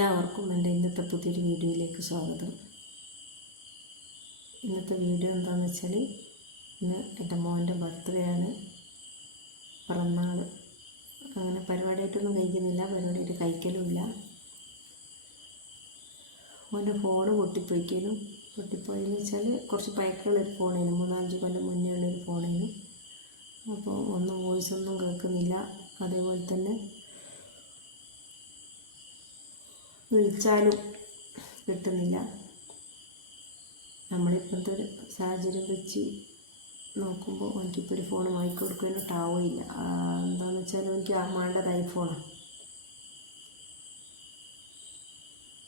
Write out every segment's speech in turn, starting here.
എല്ലാവർക്കും എൻ്റെ ഇന്നത്തെ പുതിയൊരു വീഡിയോയിലേക്ക് സ്വാഗതം. ഇന്നത്തെ വീഡിയോ എന്താണെന്ന് വെച്ചാൽ, ഇന്ന് എൻ്റെ മോൻ്റെ ബർത്ത്ഡേ ആണ്, പിറന്നാൾ. അങ്ങനെ പരിപാടിയായിട്ടൊന്നും കഴിക്കുന്നില്ല, പരിപാടിയായിട്ട് കഴിക്കലുമില്ല. മോൻ്റെ ഫോണ് പൊട്ടിപ്പോയെന്ന് വെച്ചാൽ കുറച്ച് പഴക്കമുള്ളൊരു ഫോണായിരുന്നു, 3-5 കൊല്ലം മുന്നേ ഉള്ളൊരു ഫോണായിരുന്നു. അപ്പോൾ ഒന്നും വോയിസൊന്നും കേൾക്കുന്നില്ല, അതേപോലെ തന്നെ വിളിച്ചാലും കിട്ടുന്നില്ല. നമ്മളിപ്പോഴത്തെ ഒരു സാഹചര്യം വെച്ച് നോക്കുമ്പോൾ എനിക്കിപ്പോൾ ഒരു ഫോൺ വാങ്ങിക്കൊടുക്കാനായിട്ടാവില്ല. എന്താണെന്ന് വെച്ചാൽ എനിക്ക് അമ്മാണ്ടത് ഐഫോണാണ്.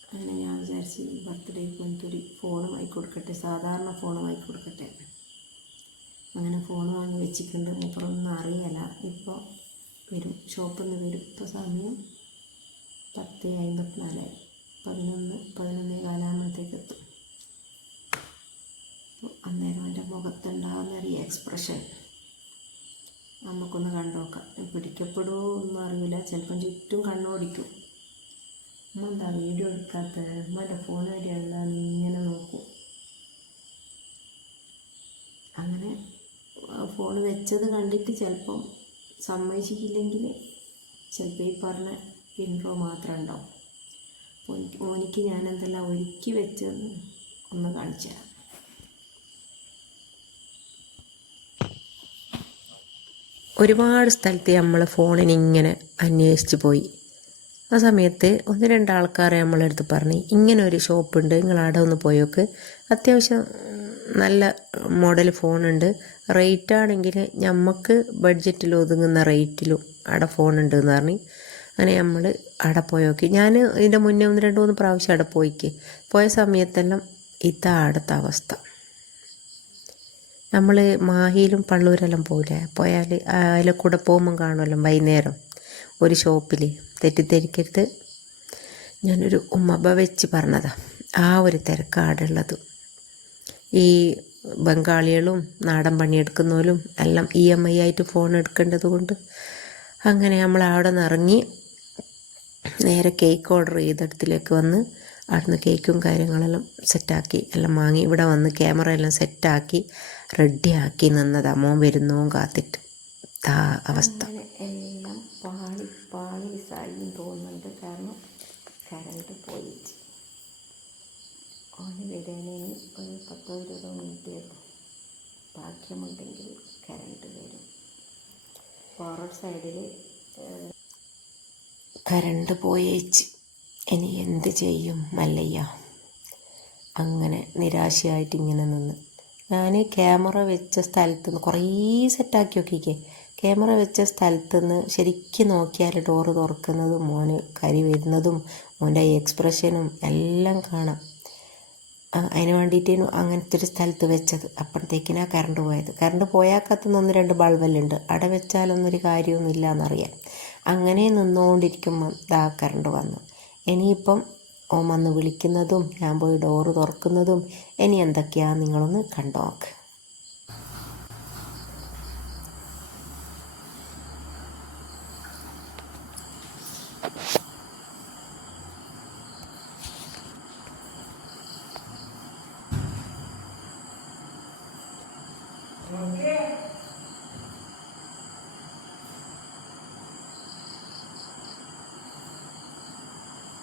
അങ്ങനെ ഞാൻ വിചാരിച്ച് ബർത്ത്ഡേക്ക് എനിക്കൊരു ഫോൺ വാങ്ങിക്കൊടുക്കട്ടെ, സാധാരണ ഫോൺ വാങ്ങിക്കൊടുക്കട്ടെ. അങ്ങനെ ഫോൺ വാങ്ങി വെച്ചിട്ടുണ്ട്. മൂപ്പറൊന്നും അറിയില്ല, ഇപ്പോൾ വരും, ഷോപ്പിൽ നിന്ന് വരും. ഇപ്പോൾ സമയം 10:54, 11:15 എത്തും. അന്നേരം എൻ്റെ മുഖത്തുണ്ടാകുന്നൊരു എക്സ്പ്രഷൻ നമുക്കൊന്ന് കണ്ടുനോക്കാം. പിടിക്കപ്പെടുമോ ഒന്നും അറിയില്ല, ചിലപ്പം ചുറ്റും കണ്ണോടിക്കും. അമ്മ എന്താ വീഡിയോ എടുക്കാത്തത്, അമ്മൻ്റെ ഫോൺ വരെയുള്ളതെന്ന് ഇങ്ങനെ നോക്കും. അങ്ങനെ ഫോൺ വെച്ചത് കണ്ടിട്ട് ചിലപ്പം സമ്മതിച്ചില്ലെങ്കിൽ ചിലപ്പോൾ ഈ പറഞ്ഞ ഇൻട്രോ മാത്രം ഉണ്ടാവും. അപ്പോൾ ഓനിക്ക് ഞാൻ എന്തെല്ലാം ഒരുക്കി വെച്ചതെന്ന് ഒന്ന് കാണിച്ചു തരാം. ഒരുപാട് സ്ഥലത്ത് നമ്മൾ ഫോണിന് ഇങ്ങനെ അന്വേഷിച്ച് പോയി. ആ സമയത്ത് 1-2 ആൾക്കാരെ നമ്മളെടുത്ത് പറഞ്ഞ്, ഇങ്ങനെ ഒരു ഷോപ്പുണ്ട്, നിങ്ങൾ അവിടെ ഒന്ന് പോയോക്ക്, അത്യാവശ്യം നല്ല മോഡൽ ഫോണുണ്ട്, റേറ്റ് ആണെങ്കിൽ നമുക്ക് ബഡ്ജറ്റിൽ ഒതുങ്ങുന്ന റേറ്റിലും അവിടെ ഫോണുണ്ട് എന്ന് പറഞ്ഞ്. അങ്ങനെ നമ്മൾ അവിടെ പോയി നോക്കി. ഞാൻ ഇതിൻ്റെ മുന്നേ 1-2-3 പ്രാവശ്യം അവിടെ പോയ സമയത്തെല്ലാം ഇതാ അടുത്ത അവസ്ഥ. നമ്മൾ മാഹിയിലും പള്ളൂരെല്ലാം പോയാൽ അതിലെ കൂടെ പോകുമ്പം കാണുമല്ലോ വൈകുന്നേരം ഒരു ഷോപ്പിൽ, തെറ്റിദ്ധരിക്കരുത്, ഞാനൊരു ഉമ്മബ വെച്ച് പറഞ്ഞതാണ്. ആ ഒരു തിരക്കാടുള്ളത്. ഈ ബംഗാളികളും നാടൻ പണിയെടുക്കുന്നവരും എല്ലാം EMI ആയിട്ട് ഫോൺ എടുക്കേണ്ടത് കൊണ്ട് അങ്ങനെ നമ്മൾ അവിടെ നിന്ന് ഇറങ്ങി നേരെ കേക്ക് ഓർഡർ ചെയ്തിടത്തിലേക്ക് വന്ന് അവിടുന്ന് കേക്കും കാര്യങ്ങളെല്ലാം സെറ്റാക്കി എല്ലാം വാങ്ങി ഇവിടെ വന്ന് ക്യാമറ എല്ലാം സെറ്റാക്കി റെഡിയാക്കി നിന്നതാ. മോൻ വരുന്നവും കാത്തിട്ട് ആ അവസ്ഥ. എല്ലാം പാളി സായും തോന്നുന്നുണ്ട്, കാരണം കറണ്ട് പോയി. ഓന് വരാനേ ഒരു 10-20 മിനിറ്റ് ഭാഗ്യമുണ്ടെങ്കിൽ കറണ്ട് വരും. ഫോർവേഡ് സൈഡിൽ കറണ്ട് പോയേച്ച് ഇനി എന്ത് ചെയ്യും മല്ലയ്യ. അങ്ങനെ നിരാശയായിട്ട് ഇങ്ങനെ നിന്ന് ഞാൻ ക്യാമറ വെച്ച സ്ഥലത്ത് നിന്ന് കുറേ സെറ്റാക്കി നോക്കിക്കേ. ക്യാമറ വെച്ച സ്ഥലത്ത് നിന്ന് ശരിക്കും നോക്കിയാൽ ഡോറ് തുറക്കുന്നതും മോന് കരി വരുന്നതും മോൻ്റെ എക്സ്പ്രഷനും എല്ലാം കാണാം. അതിന് വേണ്ടിയിട്ടാണ് അങ്ങനത്തെ ഒരു സ്ഥലത്ത് വെച്ചത്. അപ്പോഴത്തേക്കിനാണ് കറണ്ട് പോയത്. കറണ്ട് പോയാക്കത്തുനിന്ന് 1-2 ബൾബെല്ലാം ഉണ്ട്, അവിടെ വെച്ചാലൊന്നൊരു കാര്യമൊന്നുമില്ല എന്നറിയാം. അങ്ങനെ നിന്നുകൊണ്ടിരിക്കുമ്പോൾ കറണ്ട് വന്നു. ഇനിയിപ്പം ഓൻ വന്ന് വിളിക്കുന്നതും ഞാൻ പോയി ഡോറ് തുറക്കുന്നതും ഇനി എന്തൊക്കെയാണ് നിങ്ങളൊന്ന് കണ്ടു നോക്ക്.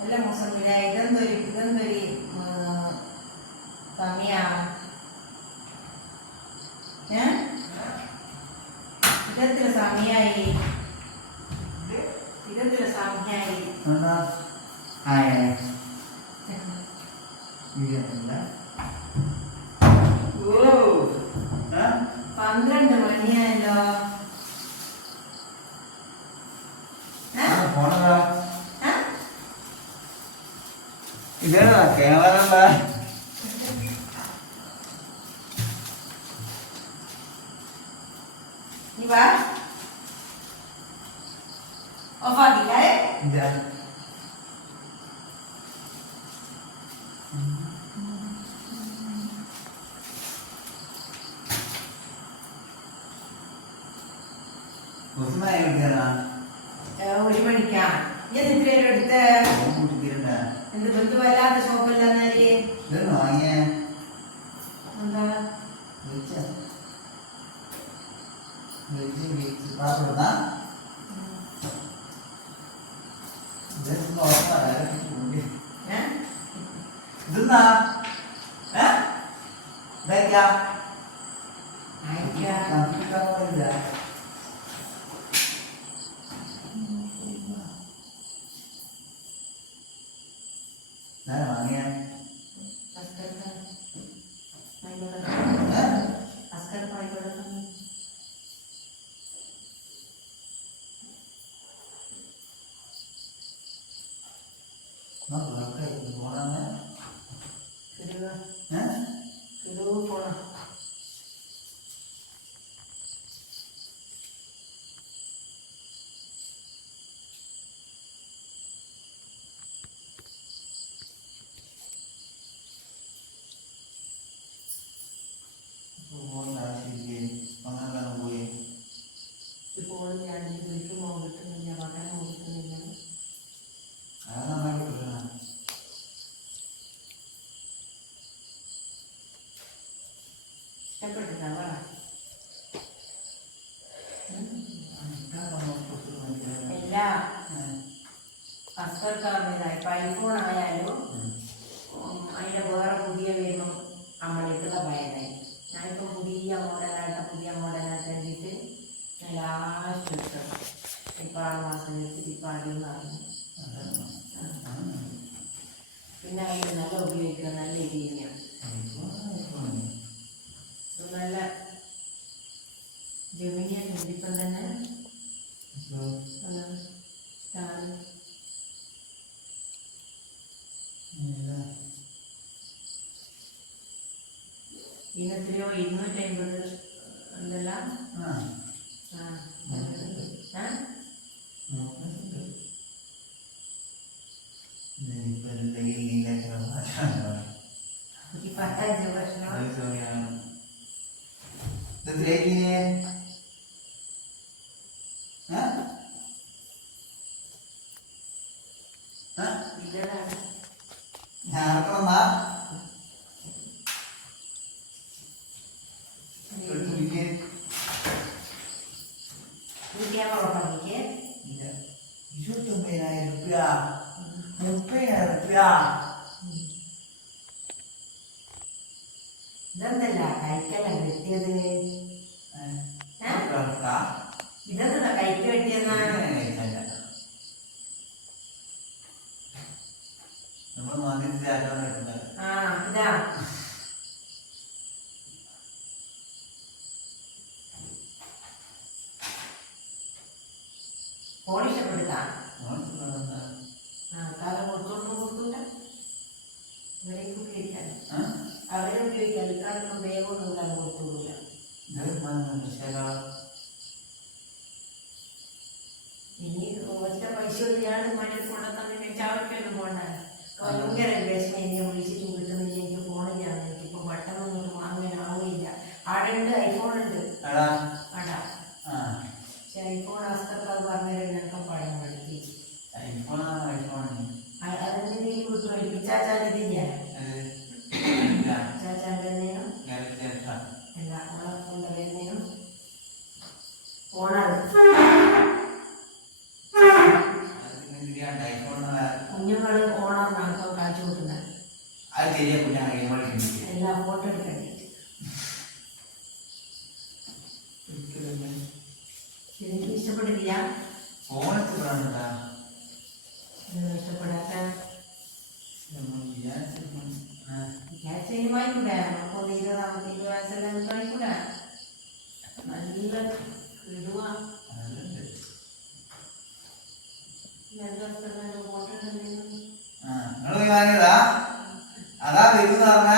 അല്ല മുസമ്മിന, ഇതെന്തൊരു സമയാ, ഇതെത്ര സമയായി, ഇതെത്ര സമയായി. 12 മണിയായല്ലോ. ഇതാണ് camera. ഓഫാക്കില്ല. Usma yang kira. Udah menikah. Ya, nanti ada എവിടുന്നാ ഇതാ വാങ്ങിയ എല്ലാ അസ്കർക്കാർന്നതായി ഇപ്പം ഐഫോൺ ആയാലും അതിൻ്റെ വേറെ പുതിയ വരുമ്പം നമ്മളെടുക്കുന്ന ഭയനായി ഞാനിപ്പോൾ പുതിയ മോഡലായിട്ട് വേണ്ടിയിട്ട് ഞാൻ ലാസ്റ്റ് എടുത്തത് ഇപ്പം 6 മാസം എടുത്തിട്ട് ഇപ്പം അടിയൊന്നും അറിഞ്ഞു പിന്നെ അതിന് നല്ല ഉപയോഗിക്കുക നല്ല രീതിയാണ് നല്ല ജമിനിയാണ് ഇപ്പം തന്നെ ഇന്നെത്രയോ 250 എന്തെല്ലാം ഇതെന്തല്ല കഴിക്കല്ല വെട്ടിയത് ഇതെന്താ കഴിക്ക വെട്ടിയെന്നാ ഇതാ ഫോൺ ഇഷ്ടപ്പെടുത്താ കാലം കൊടുത്തോണ്ട് ഇവരേക്ക് ഉപയോഗിക്കാൻ അവരെ ഉപയോഗിക്കാൻ ഇക്കാലൊന്നും വേഗമൊന്നും കാലം കൊടുത്തോളില്ല ഇനി ഒറ്റ പൈസ ഇല്ലാണ്ട് മറ്റേ കൊണ്ടെത്തന്നെ ചാവയ്ക്കൊന്നും പോണ്ട ഭയങ്കര വിഷമം എന്നെ വിളിച്ചിട്ട് കിട്ടുന്നില്ല എനിക്ക് ഫോണില്ലാന്ന് എനിക്കിപ്പോൾ പെട്ടെന്നൊന്നും വാങ്ങാനാവില്ല അവിടെ ഉണ്ട് ഐഫോൺ ഉണ്ട് അടാ പക്ഷെ ഐഫോൺ അസ്കർക്കാർ പറഞ്ഞാൽ ഞങ്ങൾക്ക് പഴം പഠിക്കും അതെന്തെങ്കിലും കിട്ടുമായിരിക്കും ചാച്ചാൻ ഇതില്ല ചാച്ചാൻ്റെ എന്തെങ്കിലും അല്ല ഓണഫോണിൻ്റെ എന്തെങ്കിലും ഓണർ കുഞ്ഞുങ്ങൾ ഓണം നടക്കാൻ കാഴ്ച കൊടുക്കുന്നത് എല്ലാം ഫോട്ടോ എടുക്കേണ്ടി എനിക്ക് ഇഷ്ടപ്പെട്ടിട്ടില്ല ഇഷ്ടപ്പെടാത്ത വായിക്കൂടെ അപ്പോൾ 20 വയസ്സെല്ലാം വായിക്കൂടെ നല്ല ഇടുക അതാ വരുന്ന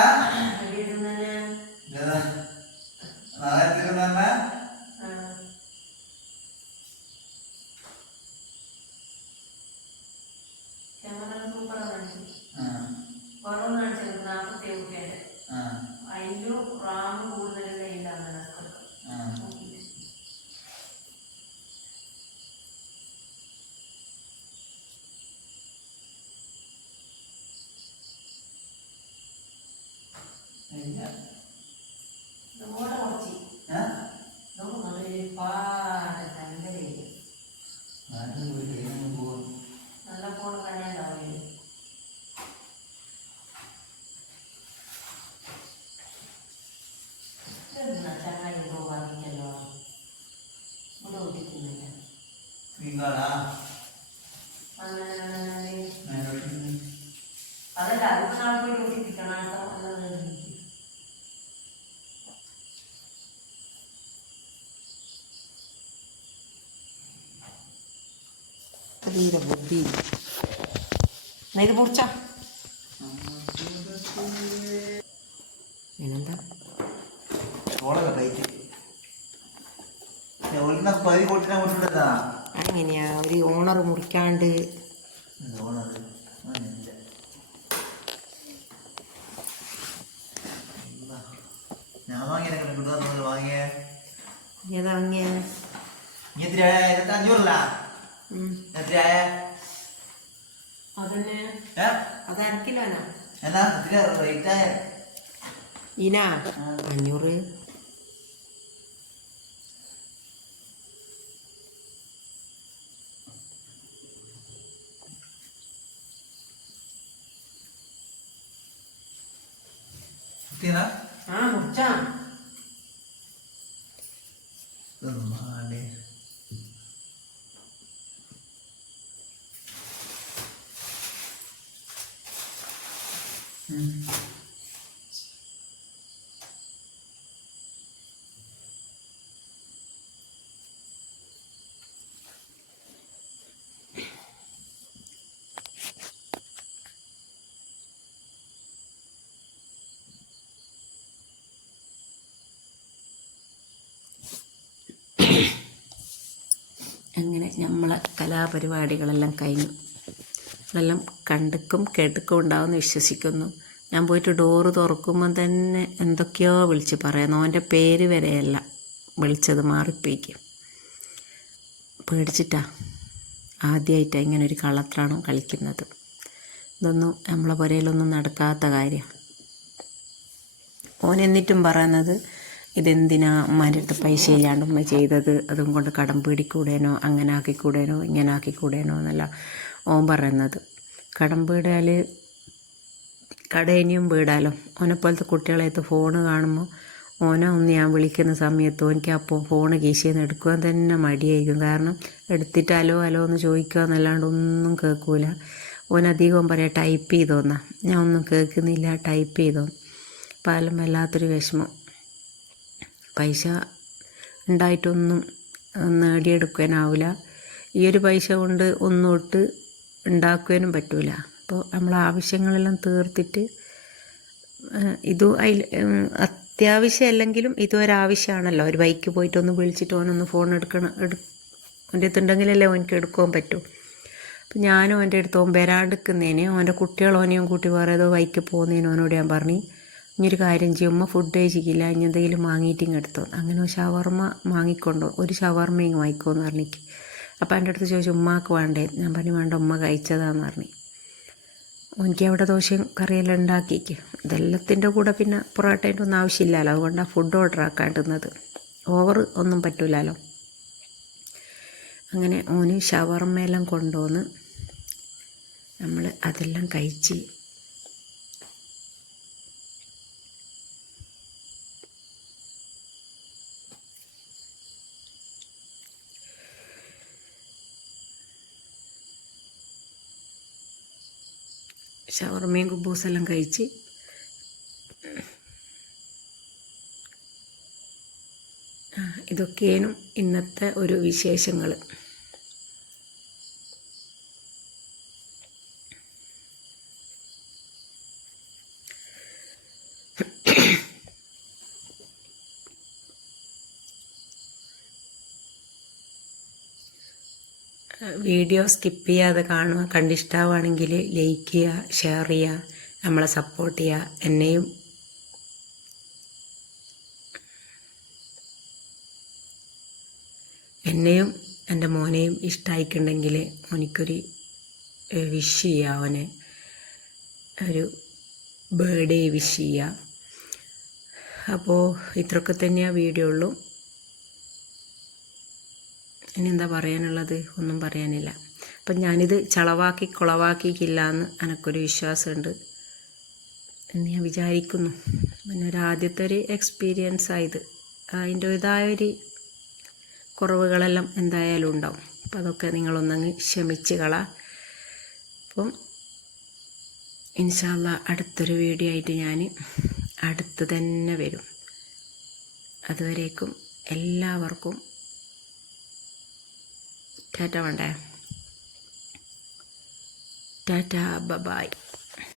തീരെ ബുദ്ധി ഇത് പൊടിച്ച പിന്നെന്താ ചോളൊക്കെ പ്ലേറ്റ് ഒലിക്കുന്ന പതി കൊട്ടിനെ കൊണ്ടിട്ടാ അങ്ങനെയാ ഒരു ഓണർ മുറിക്കാണ്ട് ഓണറ് ഞാൻ വാങ്ങിയ കിട്ടുന്ന വാങ്ങിയ ഏതാ വാങ്ങിയ നീ എത്രയായ 500 എത്രയായ അതന്നെ അത് അരക്കിലോനാ എന്നാ എത്ര റേറ്റ് ആയ ഇനാ 500 മുറിച്ചാ അങ്ങനെ നമ്മളെ കലാപരിപാടികളെല്ലാം കഴിഞ്ഞു. എല്ലാം കണ്ടിക്കും കേട്ടിക്കും ഉണ്ടാവുമെന്ന് വിശ്വസിക്കുന്നു. ഞാൻ പോയിട്ട് ഡോറ് തുറക്കുമ്പം തന്നെ എന്തൊക്കെയോ വിളിച്ച് പറയുന്നു. അവൻ്റെ പേര് വരെയല്ല വിളിച്ചത്, മാറിപ്പോയിക്കും. പേടിച്ചിട്ടാ, ആദ്യമായിട്ടാണ് ഇങ്ങനെ ഒരു കള്ളത്രാണം കളിക്കുന്നത്. ഇതൊന്നും നമ്മളെ പുരയിലൊന്നും നടക്കാത്ത കാര്യം. ഓൻ എന്നിട്ടും പറയുന്നത് ഇതെന്തിനാ ഉമ്മാൻ്റെ അടുത്ത് പൈസ ഇല്ലാണ്ട് ഉമ്മ ചെയ്തത്, അതും കൊണ്ട് കടം പീടിക്കൂടേനോ, അങ്ങനെ ആക്കിക്കൂടേനോ ഇങ്ങനെ ആക്കിക്കൂടേനോ എന്നല്ല ഓൻ പറയുന്നത്. കടം പീടിയാൽ കടയിനിയും വീടാലോ. ഓനെപ്പോലത്തെ കുട്ടികളെടുത്ത് ഫോണ് കാണുമ്പോൾ ഓനെ ഒന്ന് ഞാൻ വിളിക്കുന്ന സമയത്ത് എനിക്ക് അപ്പോൾ ഫോണ് കീശയിൽ നിന്ന് എടുക്കുവാൻ തന്നെ മടിയായിരിക്കും. കാരണം എടുത്തിട്ട് അലോ അലോ എന്ന് ചോദിക്കുക എന്നല്ലാണ്ട് ഒന്നും കേൾക്കൂല. ഓനധികം പറയാം ടൈപ്പ് ചെയ്തോന്നാ. ഞാൻ ഒന്നും കേൾക്കുന്നില്ല, ടൈപ്പ് ചെയ്തോന്ന്. പാലം വല്ലാത്തൊരു വിഷമം. പൈസ ഉണ്ടായിട്ടൊന്നും നേടിയെടുക്കാനാവില്ല. ഈ ഒരു പൈസ കൊണ്ട് ഒന്നൊട്ട് ഉണ്ടാക്കുവാനും പറ്റൂല. അപ്പോൾ നമ്മൾ ആവശ്യങ്ങളെല്ലാം തീർത്തിട്ട് ഇതും അതിൽ അത്യാവശ്യം അല്ലെങ്കിലും ഇതൊരാവശ്യമാണല്ലോ. ഒരു ബൈക്ക് പോയിട്ടൊന്ന് വിളിച്ചിട്ട് ഓനൊന്ന് ഫോൺ എൻ്റെ അടുത്തുണ്ടെങ്കിലല്ലേ ഓനക്ക് എടുക്കാൻ പറ്റൂ. അപ്പം ഞാനും എൻ്റെ അടുത്ത് ഓൻ വരാണ്ടിരിക്കുന്നതിന് ഓൻ്റെ കുട്ടികളോനെയും കൂട്ടി വേറെ ഏതോ ബൈക്ക് പോകുന്നതിന് ഓനോട് ഞാൻ പറഞ്ഞു, ഇനിയൊരു കാര്യം ചെയ്യും, ഉമ്മ ഫുഡ് കഴിച്ചിട്ടില്ല, ഇനി എന്തെങ്കിലും വാങ്ങിയിട്ടിങ് എടുത്തോ. അങ്ങനെ ഷവർമ്മ വാങ്ങിക്കൊണ്ടോ, ഒരു ഷവർമ്മയും വാങ്ങിക്കോന്ന് പറഞ്ഞിട്ട്. അപ്പം എൻ്റെ അടുത്ത് ചോദിച്ചു ഉമ്മാക്ക് വേണ്ടേ. ഞാൻ പറഞ്ഞു വേണ്ട, ഉമ്മ കഴിച്ചതാന്ന് പറഞ്ഞു. എനിക്ക് അവിടെ ദോശയും കറിയെല്ലാം ഉണ്ടാക്കിക്ക്. ഇതെല്ലാത്തിൻ്റെ കൂടെ പിന്നെ പൊറോട്ടേൻ്റെ ഒന്നും ആവശ്യമില്ലല്ലോ. അതുകൊണ്ടാണ് ഫുഡ് ഓർഡർ ആക്കാണ്ടുന്നത്. ഓവർ ഒന്നും പറ്റൂലല്ലോ. അങ്ങനെ ഓന് ഷവർമ്മയെല്ലാം കൊണ്ടുവന്ന് നമ്മൾ അതെല്ലാം കഴിച്ച് ഷവർമ്മയും കുബൂസെല്ലാം കഴിച്ച് ഇതൊക്കെയാണ് ഇന്നത്തെ ഒരു വിശേഷങ്ങൾ. വീഡിയോ സ്കിപ്പ് ചെയ്യാതെ കാണുക. കണ്ടിഷ്ടമാണെങ്കിൽ ലൈക്ക് ചെയ്യുക, ഷെയർ ചെയ്യുക, നമ്മളെ സപ്പോർട്ട് ചെയ്യുക. എന്നെയും എൻ്റെ മോനെയും ഇഷ്ടമായിട്ടുണ്ടെങ്കിൽ മോനിക്കൊരു വിഷ് ചെയ്യുക, അവന് ഒരു ബർത്ത്ഡേ വിഷ് ചെയ്യുക. അപ്പോൾ ഇത്രയൊക്കെ തന്നെയാണ് വീഡിയോ ഉള്ളൂ. ഇനി എന്താ പറയാനുള്ളത്? ഒന്നും പറയാനില്ല. അപ്പം ഞാനിത് കുളവാക്കിക്കില്ല എന്ന് എനിക്കൊരു വിശ്വാസമുണ്ട് എന്ന് ഞാൻ വിചാരിക്കുന്നു. പിന്നെ ആദ്യത്തെ ഒരു എക്സ്പീരിയൻസ് ആയത്, അതിൻ്റേതായൊരു കുറവുകളെല്ലാം എന്തായാലും ഉണ്ടാവും. അപ്പം അതൊക്കെ നിങ്ങളൊന്നങ്ങ് ക്ഷമിച്ച് കളാം. അപ്പം ഇൻഷാ അല്ലാ അടുത്തൊരു വീഡിയോ ആയിട്ട് ഞാൻ അടുത്ത് തന്നെ വരും. അതുവരേക്കും എല്ലാവർക്കും ടാറ്റ വേണ്ടേ? ടാറ്റ ബൈ.